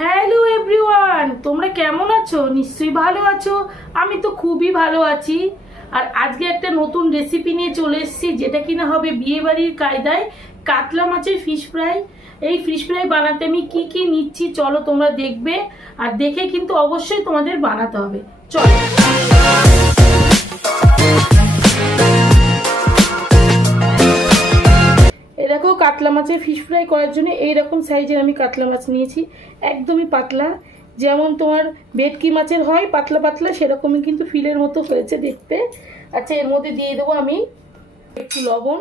Hello everyone, তোমরা কেমন আছো? নিশ্চয়ই ভালো আছো। আমি তো খুবই ভালো আছি। আর আজকে একটা নতুন রেসিপি নিয়ে চলে এসেছি, যেটা কিনা হবে বিয়েবাড়ির কায়দায় কাতলা মাছের ফিশ ফ্রাই। এই ফিশ ফ্রাই বানাতে আমি কি কি নিচ্ছি চলো তোমরা দেখবে, আর দেখে কিন্তু অবশ্যই তোমাদের বানাতে হবে। চলো। এই দেখো, কাতলা মাছের ফিশ ফ্রাই করার জন্য এইরকম সাইজের আমি কাতলা মাছ নিয়েছি। একদমই পাতলা, যেমন তোমার ভেটকি মাছের হয় পাতলা পাতলা, সেরকমই কিন্তু ফিলের মতো হয়েছে দেখতে। আচ্ছা, এর মধ্যে দিয়ে দেবো আমি একটু লবণ।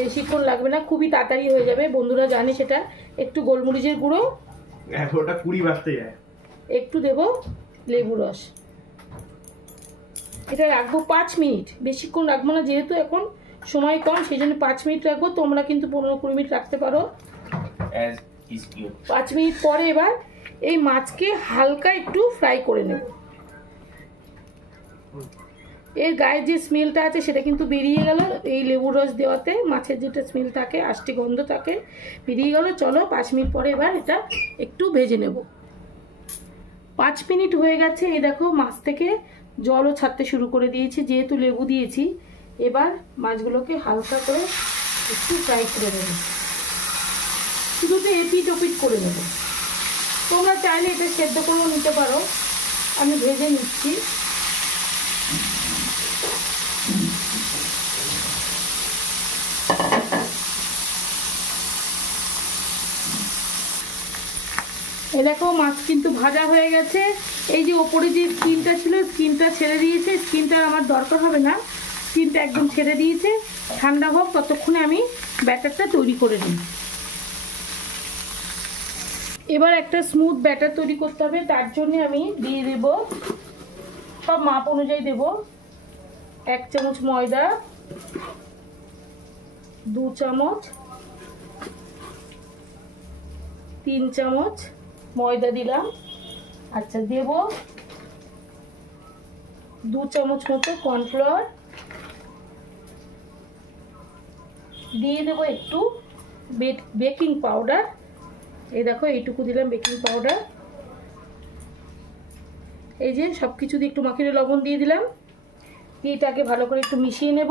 বেশিক্ষণ লাগবে না, খুবই তাড়াতাড়ি হয়ে যাবে, বন্ধুরা জানে সেটা। একটু গোলমরিচের গুঁড়ো, একটু দেবো লেবু রস। এটা রাখবো 5 মিনিট, বেশিক্ষণ রাখবো না, যেহেতু এখন সময় কম সেই জন্য 5 মিনিট রাখবো। তোমরা কিন্তু 15-20 মিনিট রাখতে পারো। 5 মিনিট পরে এবার এই মাছকে হালকা একটু ফ্রাই করে নেব। এর গায়ে যে স্মেলটা আছে সেটা কিন্তু বেরিয়ে গেল, এই লেবুর রস দেওয়াতে মাছের যেটা স্মেল থাকে, আষ্টি গন্ধ থাকে, বেরিয়ে গেল। চলো 5 মিনিট পরে এবার এটা একটু ভেজে নেব। 5 মিনিট হয়ে গেছে। এই দেখো, মাছ থেকে জলও ছাড়তে শুরু করে দিয়েছি, যেহেতু লেবু দিয়েছি। এবার মাছগুলোকে হালকা করে একটু ফ্রাই করে নেব, শুধু তো এপিট ওপিট করে নেব। তোমরা চাইলে এটা সেদ্ধ করেও নিতে পারো, আমি ভেজে নিচ্ছি। এই দেখো, মাছ কিন্তু ভাজা হয়ে গেছে। এই যে ওপরে যে স্কিনটা ছিল, স্কিনটা ছেড়ে দিয়েছে। স্কিনটা আমার দরকার হবে না, স্কিনটা একদম ছেড়ে দিয়েছে। ঠান্ডা হোক, ততক্ষণে আমি ব্যাটারটা তৈরি করে নিই। এবার একটা স্মুথ ব্যাটার তৈরি করতে হবে, তার জন্য আমি দিয়ে দেব, সব মাপ অনুযায়ী দেব। 1 চামচ ময়দা, 2 চামচ, 3 চামচ ময়দা দিলাম। আচ্ছা, দেব 2 চামচ মতো কর্নফ্লাওয়ার, দিয়ে দেবো একটু বেকিং পাউডার। এই দেখো, এইটুকু দিলাম বেকিং পাউডার। এই যে সব কিছু দিয়ে একটু মাখিয়ে লবণ দিয়ে দিলাম, দিয়ে এটাকে ভালো করে একটু মিশিয়ে নেব।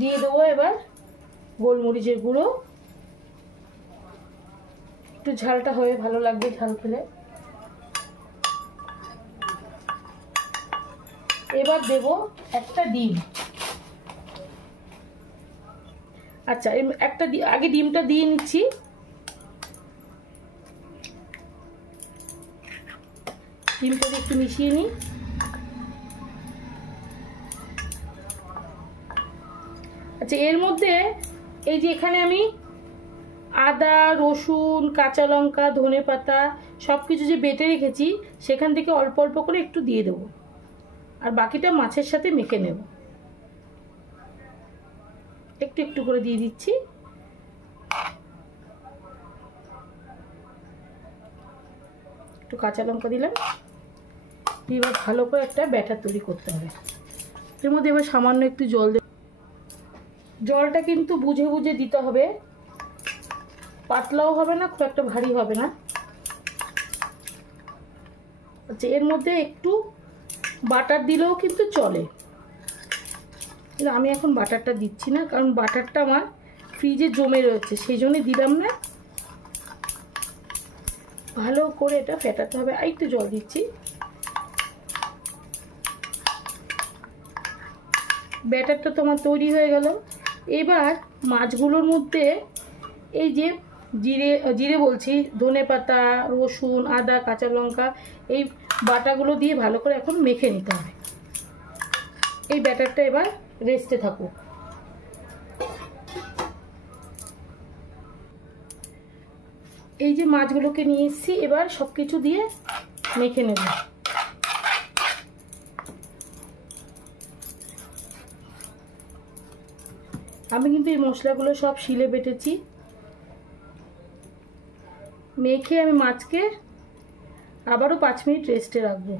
দিয়ে দেবো এবার গোলমরিচের গুঁড়ো, একটু ঝালটা হয়ে ভালো লাগবে ঝাল খেলে। এবার দেব একটা ডিম। আচ্ছা, একটা আগে ডিমটা দিয়ে নিচ্ছি। ডিমটা একটু মিশিয়ে নিই। আচ্ছা, এর মধ্যে এই যে এখানে আমি আদা, রসুন, কাঁচা লঙ্কা, ধনেপাতা সব কিছু যে বেটে রেখেছি, সেখান থেকে অল্প অল্প করে একটু দিয়ে দেবো, আর বাকিটা মাছের সাথে মেখে নেব। একটু একটু করে দিয়ে দিচ্ছি। একটু কাঁচা লঙ্কা দিলাম। এবার ভালো করে একটা ব্যাটার তৈরি করতে হবে। এর মধ্যে এবার সামান্য একটু জল দেব। জলটা কিন্তু বুঝে বুঝে দিতে হবে, পাতলাও হবে না, খুব একটা ভারী হবে না। আচ্ছা, এর মধ্যে একটু বাটার দিলেও কিন্তু চলে, কিন্তু আমি এখন বাটারটা দিচ্ছি না, কারণ বাটারটা আমার ফ্রিজে জমে রয়েছে, সেই জন্যই দিলাম না। ভালো করে এটা ফেটাতে হবে। আর একটু জল দিচ্ছি। ব্যাটারটা তোমার তৈরি হয়ে গেল। এবার মাছগুলোর মধ্যে এই যে জিরে বলছি, ধনেপাতা, রসুন, আদা, কাঁচা লঙ্কা, এই বাটাগুলো দিয়ে ভালো করে এখন মেখে নিতে হবে। এই ব্যাটারটা এবার রেস্টে থাকুক। এই যে মাছগুলোকে নিয়ে এসেছি, এবার সব কিছু দিয়ে মেখে নেব। আমি কিন্তু এই মশলাগুলো সব শিলে বেটেছি। মেখে আমি মাছকে আবারও 5 মিনিট রেস্টে রাখবো।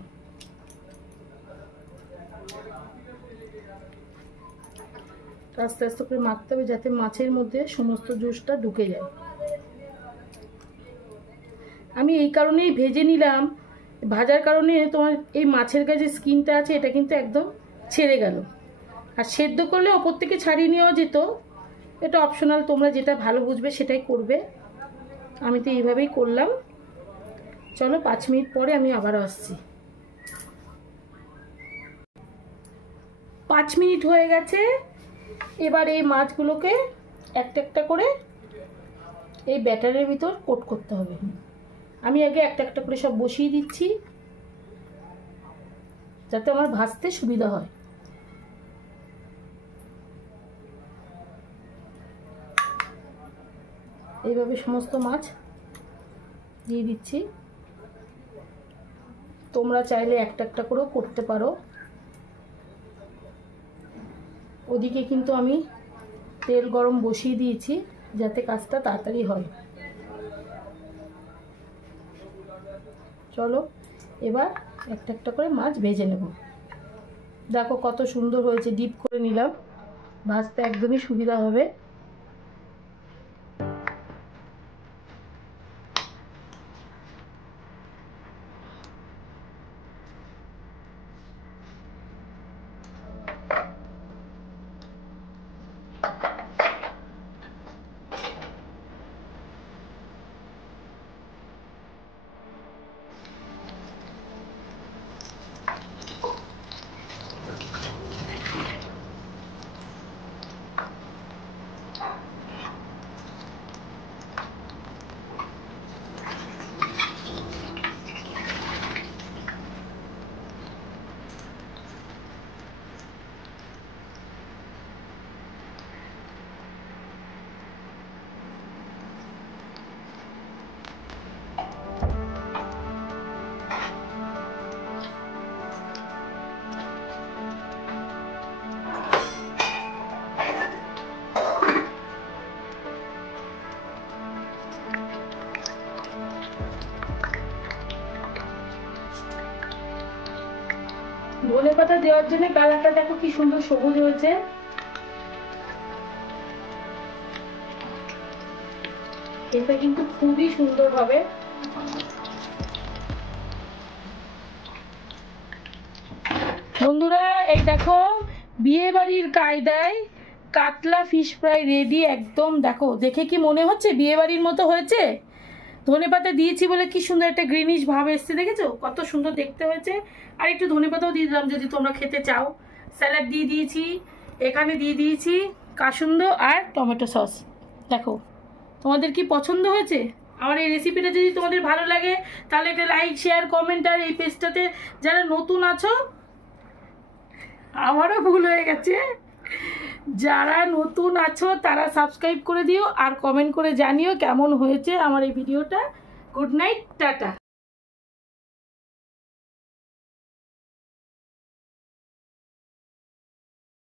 আস্তে আস্তে করে মাখতে হবে যাতে মাছের মধ্যে সমস্ত জুসটা ঢুকে যায়। আমি এই কারণেই ভেজে নিলাম, ভাজার কারণে তোমার এই মাছের গায়ে যে স্কিনটা আছে এটা কিন্তু একদম ছেড়ে গেল। আর সেদ্ধ করলে ওপর থেকে ছাড়িয়ে নেওয়া যেত, এটা অপশনাল, তোমরা যেটা ভালো বুঝবে সেটাই করবে। আমি তো এইভাবেই করলাম। চলো 5 মিনিট পরে আমি আবার আসছি। 5 মিনিট হয়ে গেছে। এবার এই মাছগুলোকে একটা একটা করে এই ব্যাটারের ভিতর কোট করতে হবে। আমি আগে একটা একটা করে সব বসিয়ে দিচ্ছি যাতে আমার ভাজতে সুবিধা হয়। এইভাবে সমস্ত মাছ দিয়ে দিচ্ছি। তোমরা চাইলে একটা একটা করেও করতে পারো। ওদিকে কিন্তু আমি তেল গরম বসিয়ে দিয়েছি যাতে কাজটা তাড়াতাড়ি হয়। চলো এবার একটা একটা করে মাছ ভেজে নেব। দেখো কত সুন্দর হয়েছে, ডিপ করে নিলাম, ভাজতে একদমই সুবিধা হবে। ধনেপাতা দেওয়ার জন্য কালারটা দেখো কি সুন্দর সবুজ হয়েছে। এটা কিন্তু খুবই সুন্দর হবে। বন্ধুরা এই দেখো বিয়ে বাড়ির কায়দায় কাতলা ফিশ ফ্রাই রেডি একদম। দেখো দেখে কি মনে হচ্ছে বিয়ে বাড়ির মতো হয়েছে? ধনেপাতা দিয়েছি বলে কি সুন্দর একটা গ্রিনিশ ভাব এসছে, দেখেছো কত সুন্দর দেখতে হয়েছে। আর একটু ধনেপাতাও দিয়ে দিলাম যদি তোমরা খেতে চাও। স্যালাড দিয়ে দিয়েছি, এখানে দিয়ে দিয়েছি কাসুন্দ আর টমেটো সস। দেখো তোমাদের কি পছন্দ হয়েছে? আমার এই রেসিপিটা যদি তোমাদের ভালো লাগে তাহলে একটা লাইক শেয়ার কমেন্ট, আর এই পেজটাতে যারা নতুন আছো, আমারও ভুল হয়ে গেছে, যারা নতুন আছো তারা সাবস্ক্রাইব করে দিও আর কমেন্ট করে জানিও কেমন হয়েছে আমার এই ভিডিওটা। Good night, tata.